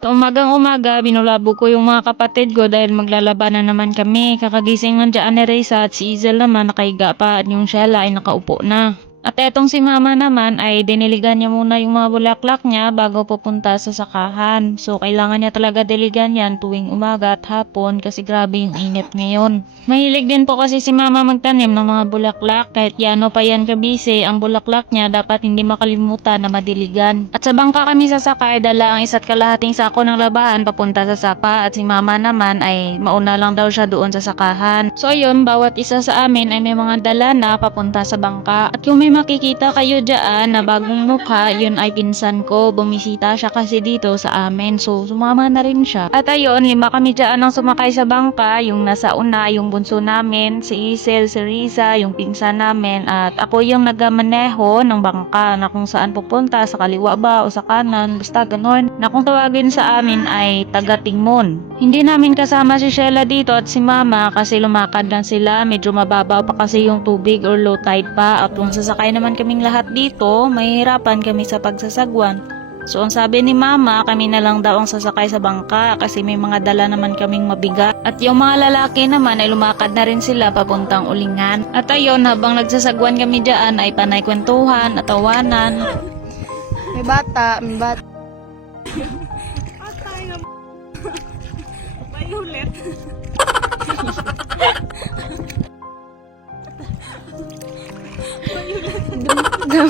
Umagang umaga, binulabog ko yung mga kapatid ko dahil maglalabanan naman kami. Kakagising ng dyan ni Reza at si Izel naman nakahiga pa at yung Shella ay nakaupo na. At etong si mama naman ay diniligan niya muna yung mga bulaklak niya bago pupunta sa sakahan. So kailangan niya talaga diligan yan tuwing umaga at hapon kasi grabe yung init ngayon. Mahilig din po kasi si mama magtanim ng mga bulaklak kahit yano pa yan kabisi ang bulaklak niya dapat hindi makalimutan na madiligan. At sa bangka kami sasakay dala ang isa't kalahating sako ng labahan papunta sa sapa at si mama naman ay mauna lang daw siya doon sa sakahan. So ayun, bawat isa sa amin ay may mga dala na papunta sa bangka. At kung may makikita kayo dyan na bagong mukha, yun ay pinsan ko. Bumisita siya kasi dito sa amin. So sumama na rin siya. At ayun, lima kami dyan ang sumakay sa bangka. Yung nasa una, yung bunso namin, si Isel, si Risa, yung pinsan namin. At ako yung nagamaneho ng bangka na kung saan pupunta, sa kaliwa ba o sa kanan, basta ganon. Na kung tawagin sa amin ay taga-tingmon. Hindi namin kasama si Sheila dito at si Mama kasi lumakad lang sila. Medyo mababaw pa kasi yung tubig or low tide pa. At kung sasakay naman kaming lahat dito, mahihirapan kami sa pagsasagwan. So ang sabi ni mama, kami na lang daw ang sasakay sa bangka kasi may mga dala naman kaming mabigat. At yung mga lalaki naman ay lumakad na rin sila papuntang ulingan. At ayun, habang nagsasagwan kami dyan ay panay kwentuhan at tawanan. May bata, may bata. Gama.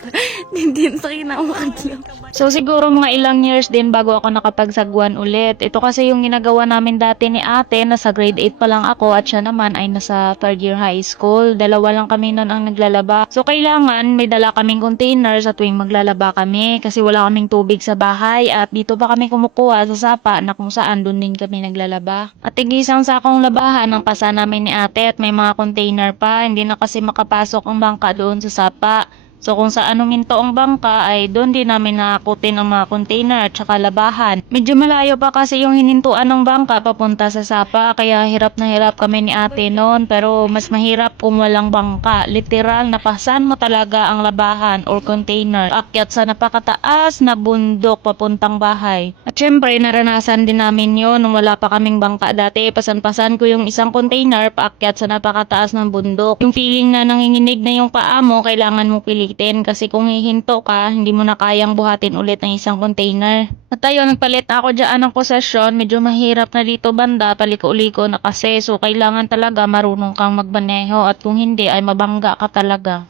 Hindi sa kinamakadlaw. So siguro mga ilang years din bago ako nakapagsagwan ulit. Ito kasi yung ginagawa namin dati ni ate, nasa grade 8 pa lang ako at siya naman ay nasa third year high school. Dalawa lang kami noon ang naglalaba. So kailangan may dala kaming container sa tuwing maglalaba kami kasi wala kaming tubig sa bahay at dito pa kami kumukuha sa sapa na kung saan doon din kami naglalaba. At tigisang sakong labahan ang pasa namin ni ate at may mga container pa. Hindi na kasi makapasok ang bangka doon sa sapa. So kung saan huminto ang bangka ay doon din namin nakakutin ang mga container at saka labahan. Medyo malayo pa kasi yung hinintuan ng bangka papunta sa sapa kaya hirap na hirap kami ni ate noon pero mas mahirap kung walang bangka. Literal napasan mo talaga ang labahan or container. Akyat sa napakataas na bundok papuntang bahay. At syempre naranasan din namin yon nung wala pa kaming bangka dati. Pasan-pasan ko yung isang container paakyat sa napakataas ng bundok. Yung feeling na nanginginig na yung paa mo, kailangan mo pilitin kasi kung hihinto ka, hindi mo na kayang buhatin ulit ng isang container. At ayun, nagpalit na ako dyan ng posesyon. Medyo mahirap na dito banda, paliko-liko na kasi. So, kailangan talaga marunong kang magbaneho at kung hindi ay mabangga ka talaga.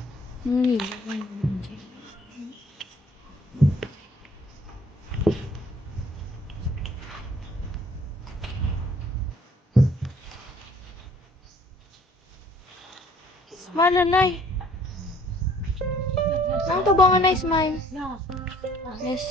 Nang to ba nga na smile? Yes.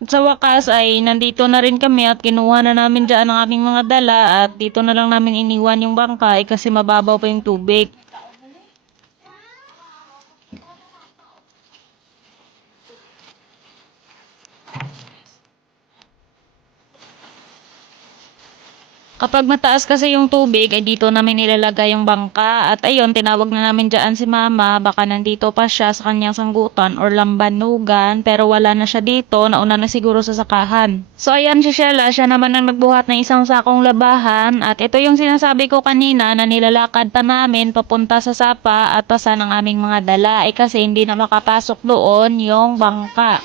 At sa wakas ay nandito na rin kami at kinuha na namin dyan ang aming mga dala at dito na lang namin iniwan yung bangka eh, kasi mababaw pa yung tubig. Kapag mataas kasi yung tubig, ay dito namin nilalagay yung bangka. At ayun, tinawag na namin dyan si mama. Baka nandito pa siya sa kanyang sanggutan or lambanugan. Pero wala na siya dito. Nauna na siguro sa sakahan. So ayan si Shella. Siya naman ang nagbuhat ng isang sakong labahan. At ito yung sinasabi ko kanina na nilalakad pa namin papunta sa sapa at pasa ng aming mga dala. Eh kasi hindi na makapasok doon yung bangka.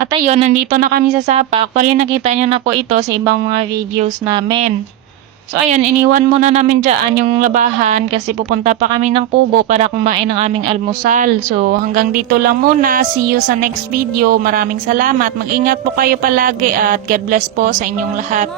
At ayun, nandito na kami sa Sapa. Actually, nakita nyo na po ito sa ibang mga videos namin. So ayun, iniwan muna namin dyan yung labahan kasi pupunta pa kami ng kubo para kumain ng aming almusal. So hanggang dito lang muna. See you sa next video. Maraming salamat. Mag-ingat po kayo palagi at God bless po sa inyong lahat.